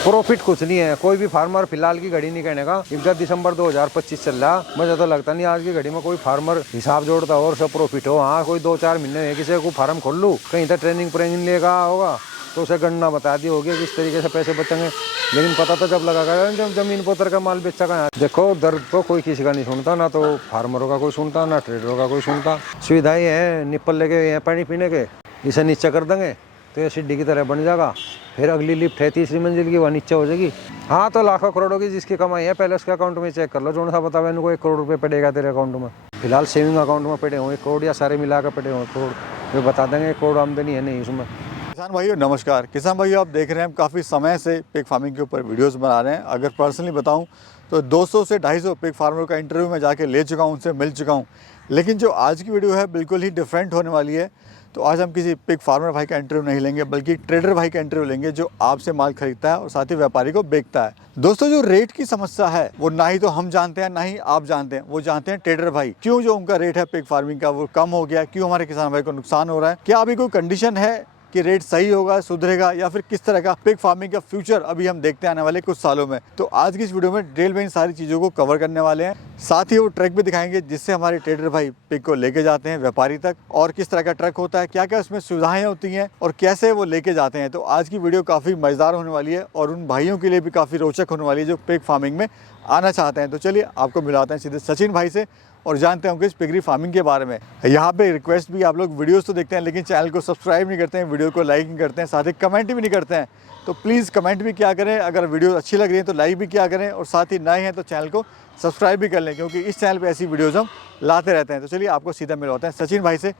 Profit कुछ नहीं है, कोई भी फार्मर फिलहाल की घड़ी नहीं कहने का। जब दिसंबर 2025 चल रहा, मुझे तो लगता नहीं आज की घड़ी में कोई फार्मर हिसाब जोड़ता हो और सब प्रॉफिट हो। हाँ, कोई 2-4 महीने है किसी को फार्म खोल लूँ, कहीं तक ट्रेनिंग लेगा होगा तो उसे गणना बता दी होगी किस तरीके से पैसे बचेंगे। लेकिन पता तो जब लगा जब जमीन पर उतर का माल बेचा का। देखो, दर्द तो कोई किसी का नहीं सुनता, ना तो फार्मरों का कोई सुनता, ना ट्रेडरों का कोई सुनता। सुविधाएं हैं, निप्पल लेके पानी पीने के, इसे नीचे कर देंगे तो ये सीढ़ी की तरह बन जाएगा। फिर अगली लिफ्ट है 3री मंजिल की, वह नीचे हो जाएगी। हाँ, तो लाखों करोड़ों की जिसकी कमाई है पहले उसके अकाउंट में चेक कर लो, जो सा बताओ इनको 1 करोड़ रुपये पड़ेगा तेरे अकाउंट में। फिलहाल सेविंग अकाउंट में पड़े हों 1 करोड़ या सारे मिलाकर पड़े हों 1 करोड़, वे बता देंगे 1 करोड़ आमदनी है नहीं उसमें। किसान भाइयों नमस्कार। किसान भाइयों, आप देख रहे हैं हम काफ़ी समय से पिग फार्मिंग के ऊपर वीडियोस बना रहे हैं। अगर पर्सनली बताऊं तो 200 से 250 पिग फार्मर का इंटरव्यू मैं जाके ले चुका हूं, उनसे मिल चुका हूं। लेकिन जो आज की वीडियो है बिल्कुल ही डिफरेंट होने वाली है। तो आज हम किसी पिग फार्मर भाई का इंटरव्यू नहीं लेंगे, बल्कि ट्रेडर भाई का इंटरव्यू लेंगे जो आपसे माल खरीदता है और साथ ही व्यापारी को बेचता है। दोस्तों, जो रेट की समस्या है वो ना ही तो हम जानते हैं ना ही आप जानते हैं, वो जानते हैं ट्रेडर भाई। क्यों जो उनका रेट है पिग फार्मिंग का वो कम हो गया, क्यों हमारे किसान भाई को नुकसान हो रहा है, क्या अभी कोई कंडीशन है कि रेट सही होगा, सुधरेगा, या फिर किस तरह का पिग फार्मिंग का फ्यूचर अभी हम देखते हैं आने वाले कुछ सालों में। तो आज की इस वीडियो में डिटेल में इन सारी चीज़ों को कवर करने वाले हैं। साथ ही वो ट्रक भी दिखाएंगे जिससे हमारे ट्रेडर भाई पिग को लेके जाते हैं व्यापारी तक, और किस तरह का ट्रक होता है, क्या क्या उसमें सुविधाएं होती हैं और कैसे वो लेके जाते हैं। तो आज की वीडियो काफ़ी मज़ेदार होने वाली है और उन भाइयों के लिए भी काफ़ी रोचक होने वाली है जो पिग फार्मिंग में आना चाहते हैं। तो चलिए आपको मिलाते हैं सीधे सचिन भाई से और जानते हैं इस पिगरी फार्मिंग के बारे में। यहाँ पे रिक्वेस्ट भी, आप लोग वीडियोस तो देखते हैं लेकिन चैनल को सब्सक्राइब नहीं करते हैं, वीडियो को लाइक नहीं करते हैं, साथ ही कमेंट भी नहीं करते हैं। तो प्लीज़ कमेंट भी क्या करें, अगर वीडियो अच्छी लग रही है तो लाइक भी क्या करें, और साथ ही नए हैं तो चैनल को सब्सक्राइब भी कर लें, क्योंकि इस चैनल पर ऐसी वीडियोज़ हम लाते रहते हैं। तो चलिए आपको सीधा मिलवाते हैं सचिन भाई से।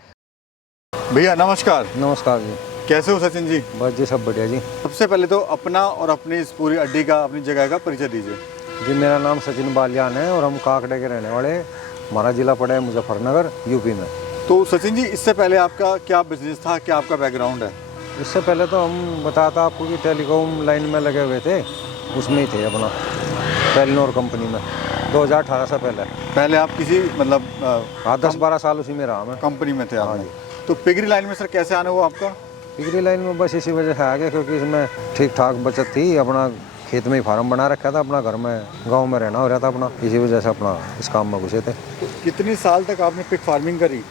भैया नमस्कार। नमस्कार जी। कैसे हो सचिन जी? बस जी, सब बढ़िया जी। सबसे पहले तो अपना और अपनी इस पूरी अड्डी का, अपनी जगह का परिचय दीजिए। जी, मेरा नाम सचिन बालियान है और हम काकड़े के रहने वाले। हमारा जिला पड़ा है मुजफ्फरनगर, यूपी में। तो सचिन जी, इससे पहले आपका क्या बिजनेस था, क्या आपका बैकग्राउंड है? इससे पहले तो हम बताता आपको कि टेलीकॉम लाइन में लगे हुए थे, उसमें ही थे अपना टेलीनॉर कंपनी में 2018 से पहले आप किसी मतलब 10-12 साल उसी में रहा मैं, कंपनी में थे हाँ आपने? जी। तो पिगरी लाइन में सर कैसे आना हुआ आपका? पिगरी लाइन में बस इसी वजह से आ गया क्योंकि इसमें ठीक ठाक बचत थी। अपना खेत में ही फार्म बना रखा था, अपना घर में गांव में रहना हो रहा था अपना, इसी वजह से अपना इस काम में घुसे थे। तो कितने साल तक आपने पिग फार्मिंग करी?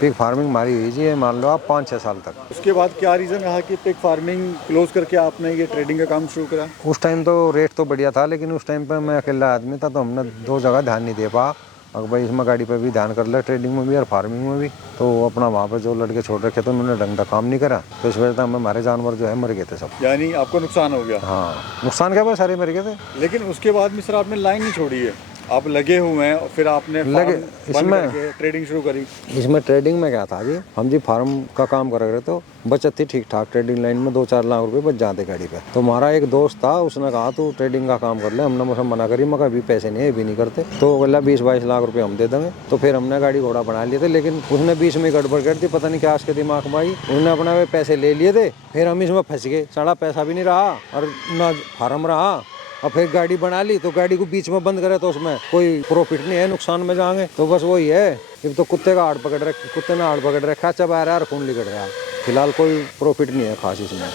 पिग फार्मिंग हमारी हुई जी, मान लो आप 5-6 साल तक। उसके बाद क्या रीज़न रहा कि पिग फार्मिंग क्लोज करके आपने ये ट्रेडिंग का काम शुरू करा? उस टाइम तो रेट तो बढ़िया था, लेकिन उस टाइम पे मैं अकेला आदमी था तो हमने 2 जगह ध्यान नहीं दे पा। अगर भाई इसमें गाड़ी पे भी ध्यान कर ले, ट्रेडिंग में भी और फार्मिंग में भी, तो अपना वहाँ पर जो लड़के छोड़ रखे थे उन्होंने ढंग का काम नहीं करा, तो इस वजह से हमें हमारे जानवर जो है मर गए थे सब। यानी आपको नुकसान हो गया? हाँ, नुकसान क्या भाई, सारे मर गए थे। लेकिन उसके बाद में सर आपने लाइन नहीं छोड़ी है, आप लगे हुए हैं और फिर आपने लगे इसमें ट्रेडिंग शुरू करी। इसमें ट्रेडिंग में क्या था जी, हम जी फार्म का काम कर रहे थे तो बचत थी ठीक ठाक। ट्रेडिंग लाइन में 2-4 लाख रुपए बच जाते गाड़ी पे। तो हमारा एक दोस्त था, उसने कहा तू ट्रेडिंग का काम कर ले। हमने मुझे मना करी, मगर अभी पैसे नहीं है, भी नहीं करते। तो बोला 20-22 लाख रुपए हम दे देंगे। तो फिर हमने गाड़ी घोड़ा बना लिए थे, लेकिन उसने बीच में गड़बड़ कर दी, पता नहीं क्या उसके दिमाग में आई। उसने अपना वे पैसे ले लिए थे, फिर हम इसमें फंस गए। सारा पैसा भी नहीं रहा और ना फार्म रहा, और फिर गाड़ी बना ली तो गाड़ी को बीच में बंद करे तो उसमें कोई प्रॉफिट नहीं है, नुकसान में जाएंगे। तो बस वही है, एक तो कुत्ते का हाड़ पकड़ रखा, कुत्ते ने हाड़ पकड़ रखा, चबा रहा है और खून निकल रहा है। फिलहाल कोई प्रॉफिट नहीं है खास इसमें।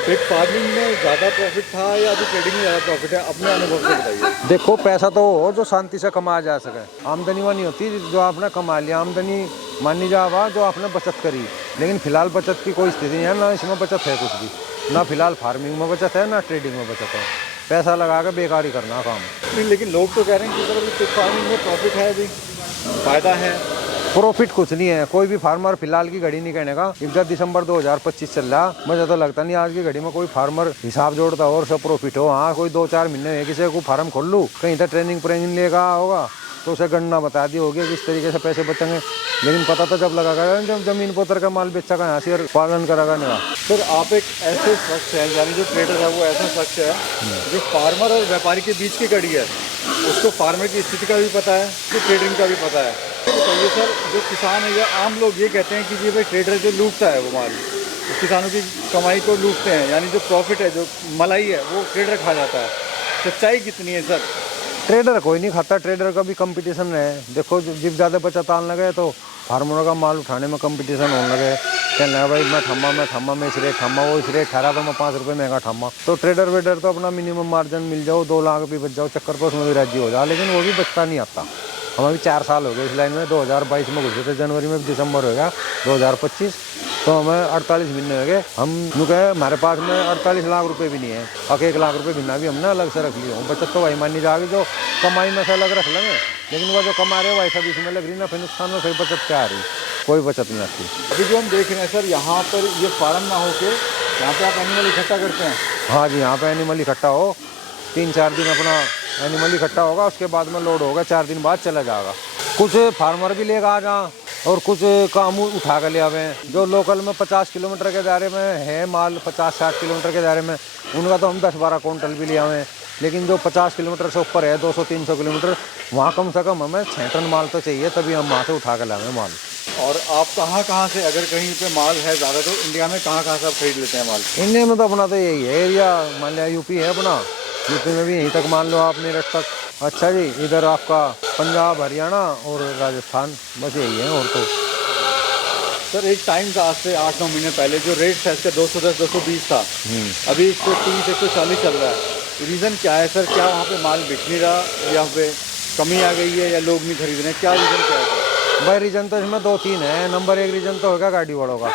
पिग फार्मिंग में ज़्यादा प्रॉफिट था या जो ट्रेडिंग में ज़्यादा प्रॉफिट है, अपने अनुभव से बताइए। देखो, पैसा तो हो जो शांति से कमाया जा सके। आमदनी वह नहीं होती जो आपने कमा लिया, आमदनी मानी जावा जो आपने बचत करी। लेकिन फिलहाल बचत की कोई स्थिति नहीं है, ना इसमें बचत है कुछ भी, ना फिलहाल फार्मिंग में बचत है ना ट्रेडिंग में बचत है। पैसा लगा के बेकार ही करना काम। नहीं, लेकिन लोग तो कह रहे हैं कि सर पिग फार्मिंग में प्रॉफिट है, अभी फ़ायदा है। प्रॉफिट कुछ नहीं है, कोई भी फार्मर फिलहाल की घड़ी नहीं कहने का। जब दिसंबर 2025 चल रहा, मुझे तो लगता नहीं आज की घड़ी में कोई फार्मर हिसाब जोड़ता हो और सब प्रॉफिट हो। हाँ, कोई 2-4 महीने है किसी को फार्म खोल लूँ, कहीं तक ट्रेनिंग लेगा होगा तो उसे गणना बता दी होगी किस तरीके से पैसे बचेंगे। लेकिन पता तो जब लगा जब जमीन पर उतर का माल बेचा का यहाँ से और पालन करेगा नहीं। सर, आप एक ऐसे शख्स हैं, यानी जो ट्रेडर है वो ऐसा शख्स है जो फार्मर और व्यापारी के बीच की कड़ी है। उसको फार्मर की स्थिति का भी पता है, तो ट्रेडिंग का भी पता है। तो बताइए सर, जो किसान है या आम लोग ये कहते हैं कि जी भाई ट्रेडर जो लूटता है वो माल, किसानों की कमाई को लूटते हैं, यानी जो प्रॉफिट है, जो मलाई है, वो ट्रेडर खा जाता है। सच्चाई कितनी है सर? ट्रेडर कोई नहीं खाता, ट्रेडर का भी कंपटीशन है। देखो, जब ज़्यादा बचत आने लगे तो फार्मरों का माल उठाने में कंपटीशन होने लगे, कहने लगा भाई मैं ठामा मैं इस रेट ठामा, वो इस रेट ठहरा तो मैं 5 रुपये महंगा ठामा। तो ट्रेडर वेडर तो अपना मिनिमम मार्जिन मिल जाओ, 2 लाख भी बच जाओ चक्कर तो उसमें भी राजी हो जाए, लेकिन वो भी बचता नहीं आता। हम अभी 4 साल हो गए इस लाइन में, 2022 में घुसे थे जनवरी में, दिसंबर हो गया 2025, तो हमें 48 महीने हो गए। हम कहे हमारे पास में 48 लाख रुपए भी नहीं है, और 1 लाख रुपए बिना भी हमने अलग से रख लिया हूँ। बचत तो वही मानी जाएगी जो कमाई में से अलग रख लेंगे, लेकिन वो जो कमा रहे हो वैसा भी इसमें लग रही ना, फिर नुकसान में फिर बचत क्या आ रही, कोई बचत नहीं आती। अभी जो हम देख रहे हैं सर, यहाँ पर ये फार्म ना होके यहाँ पे आप एनिमल इकट्ठा करते हैं? हाँ जी, यहाँ पे एनिमल इकट्ठा हो, 3-4 दिन अपना एनिमल इकट्ठा होगा, उसके बाद में लोड होगा, 4 दिन बाद चला जाएगा। कुछ फार्मर भी लेगा आ जा, और कुछ काम उठा कर ले आवे। जो लोकल में 50 किलोमीटर के दायरे में है माल, 50-60 किलोमीटर के दायरे में, उनका तो हम 10-12 क्विंटल भी ले आवें। लेकिन जो 50 किलोमीटर से ऊपर है, 200-300 किलोमीटर, वहाँ कम से कम हमें 6 टन माल तो चाहिए, तभी हम वहाँ से उठा कर लाएंगे माल। और आप कहाँ से, अगर कहीं पे माल है ज़्यादा, तो इंडिया में कहाँ से आप खरीद लेते हैं माल? इंडिया में तो अपना तो यही है एरिया, मान लिया यूपी है अपना, यूपी में भी यहीं तक मान लो आप मेरठ तक। अच्छा जी, इधर आपका पंजाब, हरियाणा और राजस्थान, बस यही है। और तो सर एक टाइम था, आज से 8-9 महीने पहले, जो रेट था इसका 210-220 था, अभी 130-140 चल रहा है। रीज़न क्या है सर? क्या वहाँ पे माल बिक नहीं रहा, या पे कमी आ गई है, या लोग नहीं खरीद रहे हैं? क्या रीज़न क्या है? भाई रीज़न तो इसमें 2-3 है। नंबर 1 रीज़न तो होगा गाड़ी वालों का,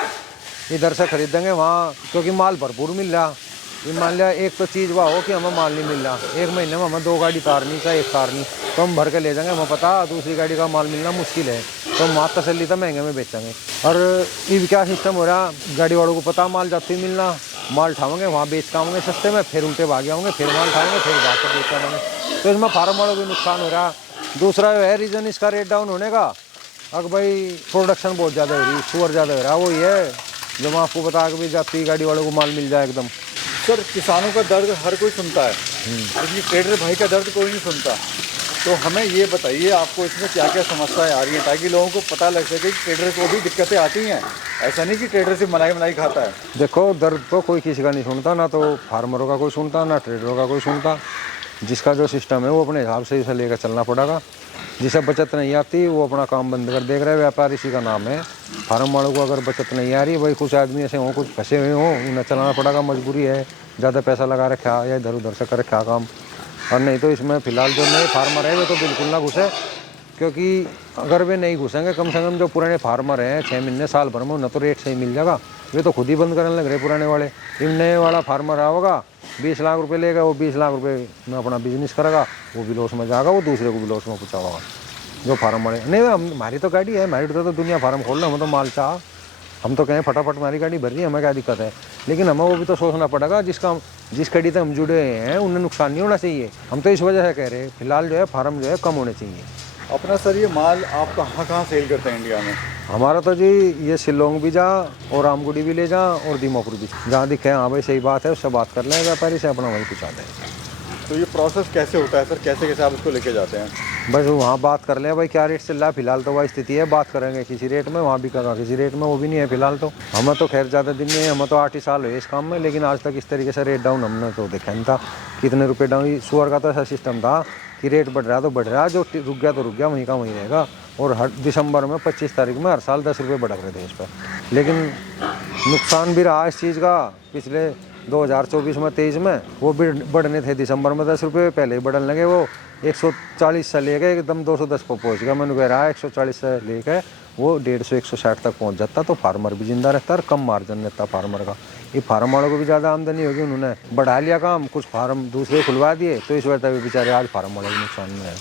इधर से खरीदेंगे वहाँ, क्योंकि माल भरपूर मिल रहा। ये मान लिया एक तो चीज़ वह हो कि हमें माल नहीं मिल रहा, 1 महीने में हमें 2 गाड़ी तारनी चाहे 1 तारनी, तो हम भर के ले जाएंगे, हमें पता दूसरी गाड़ी का माल मिलना मुश्किल है, तो हम वहाँ तसल्ली तो महंगे में बेचेंगे। और ये क्या सिस्टम हो रहा, गाड़ी वालों को पता माल जाते ही मिलना, माल उठाओगे वहाँ बेच के आओगे सस्ते में, फिर उल्टे भागे आओगे, फिर माल उठाओगे, फिर जाकर बेच आओगे, तो इसमें फार्म वालों को भी नुकसान हो रहा। दूसरा है रीज़न इसका रेट डाउन होने का, अगर भाई प्रोडक्शन बहुत ज़्यादा हो रही, सुअर ज़्यादा हो रहा, वो ये है जो मैं आपको बता के भी जाती गाड़ी वालों को माल मिल जाए एकदम। सर किसानों का दर्द हर कोई सुनता है, लेकिन ट्रेडर भाई का दर्द कोई नहीं सुनता। तो हमें ये बताइए, आपको इसमें क्या क्या समस्याएं आ रही हैं, ताकि लोगों को पता लग सके कि ट्रेडर को भी दिक्कतें आती हैं। ऐसा नहीं कि ट्रेडर सिर्फ मलाई खाता है। देखो, दर्द तो कोई किसी का नहीं सुनता, ना तो फार्मरों का कोई सुनता, ना ट्रेडरों का कोई सुनता। जिसका जो सिस्टम है वो अपने हिसाब से इसे लेकर चलना पड़ेगा। जिसे बचत नहीं आती वो अपना काम बंद कर देख रहे हैं, व्यापार इसी का नाम है। फार्म वालों को अगर बचत नहीं आ रही, भाई कुछ आदमी ऐसे हों, कुछ फंसे हुए हों, उन्हें चलाना पड़ेगा, मजबूरी है, ज़्यादा पैसा लगा रखा या इधर उधर से कर रखा काम। और नहीं तो इसमें फ़िलहाल जो नए फार्मर है वे तो बिल्कुल ना घुसे, क्योंकि अगर वे नहीं घुसेंगे, कम से कम जो पुराने फार्मर हैं 6 महीने साल भर में उन्हें तो रेट सही मिल जाएगा, वे तो खुद ही बंद करने लग रहे पुराने वाले। इन नए वाला फार्मर आया होगा, 20 लाख रुपए लेगा, वो 20 लाख रुपए में अपना बिजनेस करेगा, वो भी लॉस में जाएगा, वो दूसरे को भी लॉस में पहुँचाएगा। जो फार्म वाले नहीं, हमारी तो गाड़ी है, हमारी तो दुनिया फार्म खोल रहे, हम तो माल चाह, हम तो कहें फटाफट हमारी गाड़ी भर रही है, हमें क्या दिक्कत है। लेकिन हमें वो भी तो सोचना पड़ेगा, जिस गाड़ी से हम जुड़े हैं उन्हें नुकसान नहीं होना चाहिए। हम तो इस वजह से कह रहे हैं फिलहाल जो है फार्म जो है कम होने चाहिए। अपना सर ये माल आप कहाँ सेल करते हैं इंडिया में? हमारा तो जी ये शिलोंग भी जा और रामगुड़ी भी ले जा और दीमापुर भी, जहाँ दिखे हाँ भाई सही बात है उससे बात कर लें व्यापारी से, अपना वहीं पहुँचा दें। तो ये प्रोसेस कैसे होता है सर, कैसे आप उसको लेके जाते हैं? बस वहाँ बात कर लें भाई क्या रेट चल रहा है, फिलहाल तो वही स्थिति है, बात करेंगे किसी रेट में, वहाँ भी करेंगे किसी रेट में, वो भी नहीं है फिलहाल। तो हमें तो खैर ज़्यादा दिन नहीं है, हमें तो 8 ही साल हुए इस काम में, लेकिन आज तक इस तरीके से रेट डाउन हमने तो देखा नहीं था। कितने रुपये डाउन, सुअर का तो ऐसा सिस्टम था कि रेट बढ़ रहा तो बढ़ रहा, जो रुक गया तो रुक गया, वहीं का वहीं रहेगा। और हर दिसंबर में 25 तारीख में हर साल 10 रुपये बढ़ रहे थे इस पर, लेकिन नुकसान भी रहा इस चीज़ का। पिछले 2024 में 23 में वो भी बढ़ने थे, दिसंबर में 10 रुपये, पहले ही बढ़ने लगे, वो 140 से लेके एकदम 210 पर पहुँच गया। मैंने कह रहा है 140 से लेकर वो 150-160 तक पहुँच जाता, तो फार्मर भी जिंदा रहता और कम मार्जिन रहता फार्मर का। ये फार्म वालों को भी ज़्यादा आमदनी होगी, उन्होंने बढ़ा लिया काम, कुछ फार्म दूसरे खुलवा दिए, तो इस वजह से बेचारे आज फार्म वाले भी नुकसान में है।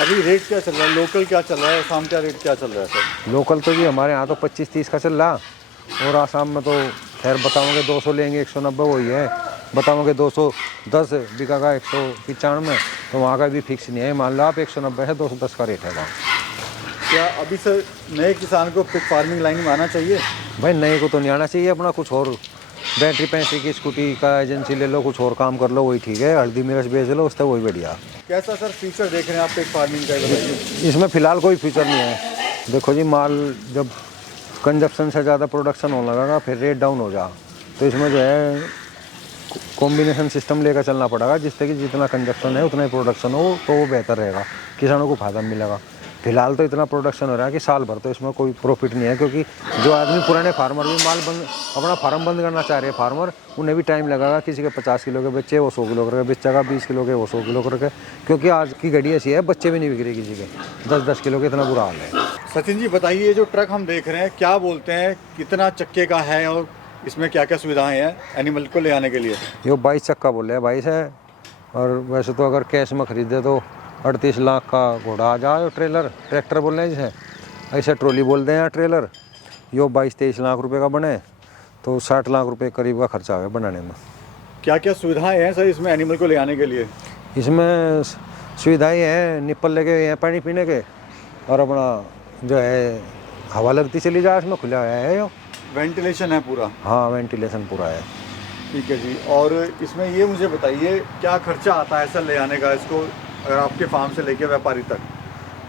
अभी रेट क्या चल रहा है, लोकल क्या चल रहा है, आसाम का रेट क्या चल रहा है सर? लोकल तो जी हमारे यहाँ तो 25-30 का चल रहा, और आसाम में तो खैर बताओगे 200 लेंगे 190 वही है, बताओगे 210 बिका का 195 में, तो वहाँ का भी फिक्स नहीं है। मान लो आप 190 है, 210 का रेट है वहाँ। क्या अभी सर नए किसान को पिग फार्मिंग लाइन में आना चाहिए? भाई नए को तो नहीं आना चाहिए, अपना कुछ और बैटरी पैंसी की स्कूटी का एजेंसी ले लो, कुछ और काम कर लो, वही ठीक है, हल्दी मिर्च बेच लो, उससे वही बढ़िया। कैसा सर फ्यूचर देख रहे हैं आप पिग फार्मिंग का, बताइए। इसमें फ़िलहाल कोई फ्यूचर नहीं है। देखो जी, माल जब कंजप्शन से ज़्यादा प्रोडक्शन होने लगेगा, फिर रेट डाउन हो जा, तो इसमें जो है कॉम्बिनेशन सिस्टम लेकर चलना पड़ेगा, जिससे कि जितना कंजप्शन है उतना ही प्रोडक्शन हो, तो वो बेहतर रहेगा, किसानों को फ़ायदा मिलेगा। फिलहाल तो इतना प्रोडक्शन हो रहा है कि साल भर तो इसमें कोई प्रॉफिट नहीं है, क्योंकि जो आदमी पुराने फार्मर भी अपना फार्म बंद करना चाह रहे हैं फार्मर, उन्हें भी टाइम लगेगा। किसी के 50 किलो के बच्चे वो 100 किलो करके बेचेगा, 20 किलो के वो 100 किलो करके, क्योंकि आज की घड़ी ऐसी है बच्चे भी नहीं बिक रहे किसी के 10-10 किलो के, इतना बुरा हाल है। सचिन जी बताइए, ये जो ट्रक हम देख रहे हैं क्या बोलते हैं, कितना चक्के का है और इसमें क्या क्या सुविधाएं हैं एनिमल को ले आने के लिए? ये 22 चक्का बोल रहे हैं, 22 है। और वैसे तो अगर कैश में खरीदे तो 38 लाख का घोड़ा आ जाए। ट्रैक्टर बोल रहे हैं जिसे, ऐसे ट्रॉली बोलते हैं ट्रेलर। यो 22-23 लाख रुपए का बने तो 60 लाख रुपए करीब का खर्चा है बनाने में। क्या क्या सुविधाएं हैं सर इसमें एनिमल को ले आने के लिए? इसमें सुविधाएं हैं, निप्पल लगे हुए हैं पानी पीने के, और अपना जो है हवा लगती चली जाए, इसमें खुला हुआ है यो। वेंटिलेशन है पूरा? हाँ, वेंटिलेशन पूरा है। ठीक है जी। और इसमें ये मुझे बताइए क्या खर्चा आता है सर ले आने का इसको, अगर आपके फार्म से लेके व्यापारी तक?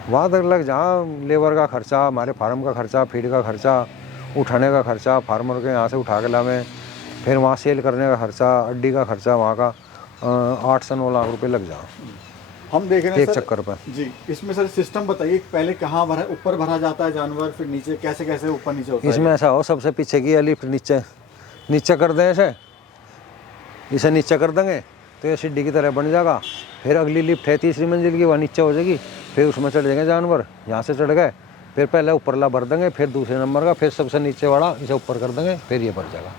वहाँ तक लग जहाँ लेबर का खर्चा, हमारे फार्म का खर्चा, फीड का खर्चा, उठाने का खर्चा, फार्मर के यहाँ से उठा के लावे, फिर वहाँ सेल करने का खर्चा, अड्डी का खर्चा, वहाँ का 8 से 9 लाख रुपए लग जाओ हम देख रहे हैं एक सर चक्कर पर जी। इसमें सर सिस्टम बताइए, पहले कहाँ भरा, ऊपर भरा जाता है जानवर, फिर नीचे कैसे कैसे ऊपर नीचे होता है? इसमें ऐसा हो, सबसे पीछे की लिफ्ट नीचे कर दें, इसे नीचे कर देंगे तो ये सीढ़ी की तरह बन जाएगा। फिर अगली लिफ्ट है 3री मंजिल की, वह नीचे हो जाएगी, फिर उसमें चढ़ जाएंगे जानवर। यहाँ से चढ़ गए, फिर पहले ऊपरला भर देंगे, फिर दूसरे नंबर का, फिर सबसे नीचे वाला इसे ऊपर कर देंगे, फिर ये भर जाएगा।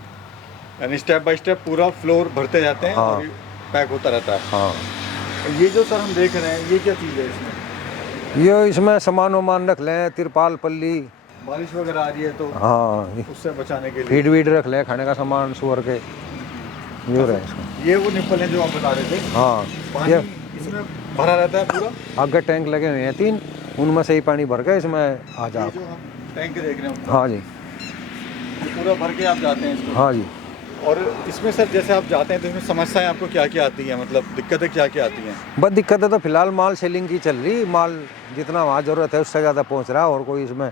यानी स्टेप बाय स्टेप पूरा फ्लोर भरते जाते हैं। हाँ। और पैक होता रहता है। हाँ। ये जो सर हम देख रहे हैं ये क्या चीज़ है इसमें? ये इसमें सामान वामान रख लें, तिरपाल पल्ली, बारिश वगैरह आ रही है तो हाँ, उससे बचाने के लिए फीड वीड रख लें, खाने का सामान सुअर के, ये रहे इसमें। ये वो निप्पल हैं जो आप बता रहे थे? हाँ, पानी ये इसमें भरा रहता है पूरा? आगे टैंक लगे हुए हैं 3, उनमें से ही पानी भर के इसमें आ ये जाओ। जो हम टैंक देख रहे हैं हाँ जी, ये पूरा भर के आप जाते हैं इसको? हाँ जी। और इसमें सर जैसे आप जाते हैं तो इसमें समस्याएं आपको क्या क्या आती हैं, मतलब दिक्कतें क्या क्या आती हैं? बस दिक्कत है तो फिलहाल माल सेलिंग की चल रही, माल जितना वहाँ ज़रूरत है उससे ज़्यादा पहुँच रहा है, और कोई इसमें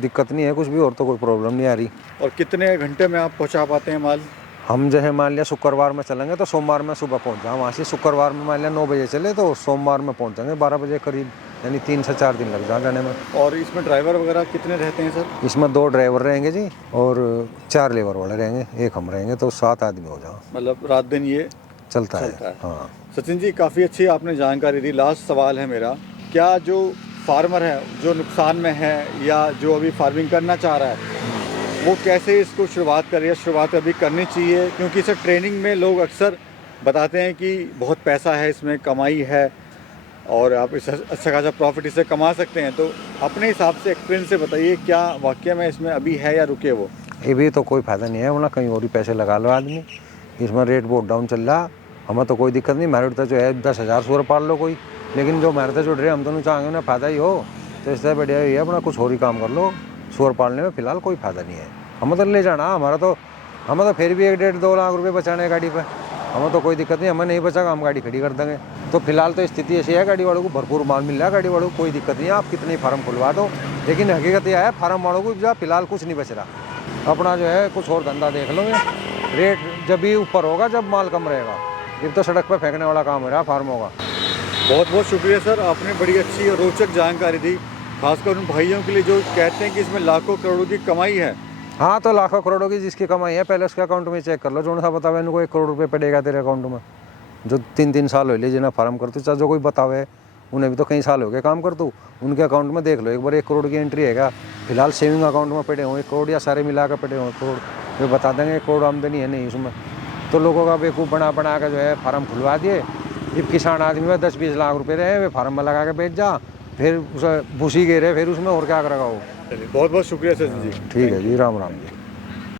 दिक्कत नहीं है कुछ भी, और तो कोई प्रॉब्लम नहीं आ रही। और कितने घंटे में आप पहुंचा पाते हैं माल? हम जो है मान लिया शुक्रवार में चलेंगे तो सोमवार में सुबह पहुँच जाओ वहाँ से। शुक्रवार में मान लिया 9 बजे चले तो सोमवार में पहुँचेंगे 12 बजे करीब, यानी 3 से 4 दिन लग जाने में। और इसमें ड्राइवर वगैरह कितने रहते हैं सर? इसमें 2 ड्राइवर रहेंगे जी, और 4 लेबर वाले रहेंगे, 1 हम रहेंगे, तो 7 आदमी हो जाओ। मतलब रात दिन ये चलता है। हाँ। सचिन जी काफ़ी अच्छी आपने जानकारी दी। लास्ट सवाल है मेरा, क्या जो फार्मर है जो नुकसान में है या जो अभी फार्मिंग करना चाह रहा है वो कैसे इसको शुरुआत करे? शुरुआत अभी करनी चाहिए, क्योंकि इसे ट्रेनिंग में लोग अक्सर बताते हैं कि बहुत पैसा है इसमें, कमाई है और आप इस अच्छा खासा प्रॉफिट इससे कमा सकते हैं। तो अपने हिसाब से एक्सपीरियंस से बताइए क्या वाकई में इसमें अभी है या रुके वो? ये भी तो कोई फ़ायदा नहीं है, वरना कहीं और ही पैसे लगा लो आदमी। इसमें रेट बहुत डाउन चल रहा, हमें तो कोई दिक्कत नहीं, मेरिट तो जो है 10,000 सूअर पाल लो कोई, लेकिन जो मेहनत जुड़ रहे हम दोनों चाहेंगे ना फ़ायदा ही हो, तो इससे बढ़िया ये अपना कुछ और ही काम कर लो। सूअर पालने में फ़िलहाल कोई फ़ायदा नहीं है। हमें तो ले जाना, हमें तो फिर भी 1-1.5-2 लाख रुपये बचाने गाड़ी पे, हमें तो कोई दिक्कत नहीं। हमें नहीं बचागा हम गाड़ी खड़ी कर देंगे। तो फिलहाल तो स्थिति ऐसी है, गाड़ी वालों को भरपूर माल मिल रहा है, गाड़ी वालों को कोई दिक्कत नहीं है, आप कितने फार्म खुलवा दो। लेकिन हकीकत यह है फार्म वालों को फिलहाल कुछ नहीं बच रहा। अपना जो है कुछ और धंधा देख लो, रेट जब भी ऊपर होगा जब माल कम रहेगा। ये तो सड़क पर फेंकने वाला काम हो रहा है फार्मों का। बहुत बहुत शुक्रिया सर, आपने बड़ी अच्छी और रोचक जानकारी दी, खासकर उन भाइयों के लिए जो कहते हैं कि इसमें लाखों करोड़ों की कमाई है। हाँ, तो लाखों करोड़ों की जिसकी कमाई है पहले उसके अकाउंट में चेक कर लो, जो सा बतावे इनको 1 करोड़ रुपये पड़ेगा तेरे अकाउंट में। जो 3-3 साल हो लिए जिन्हें फार्म करते, चाहे जो कोई बतावे, उन्हें भी तो कई साल हो गए काम करते, उनके अकाउंट में देख लो एक बार 1 करोड़ की एंट्री है क्या? फिलहाल सेविंग अकाउंट में पड़े हों 1 करोड़, या सारे मिला कर पड़े हों 1 करोड़, वे बता देंगे 1 करोड़ आमदनी है नहीं उसमें। तो लोगों का बेवकूफ़ बना के जो है फार्म खुलवा दिए। जब किसान आदमी में 10-20 लाख रुपये रहे, वे फार्म में लगा के बेच जा, फिर उसे भूसी गिरे, फिर उसमें और क्या करेगा वो। चलिए बहुत बहुत शुक्रिया सर जी। ठीक है जी, राम राम जी।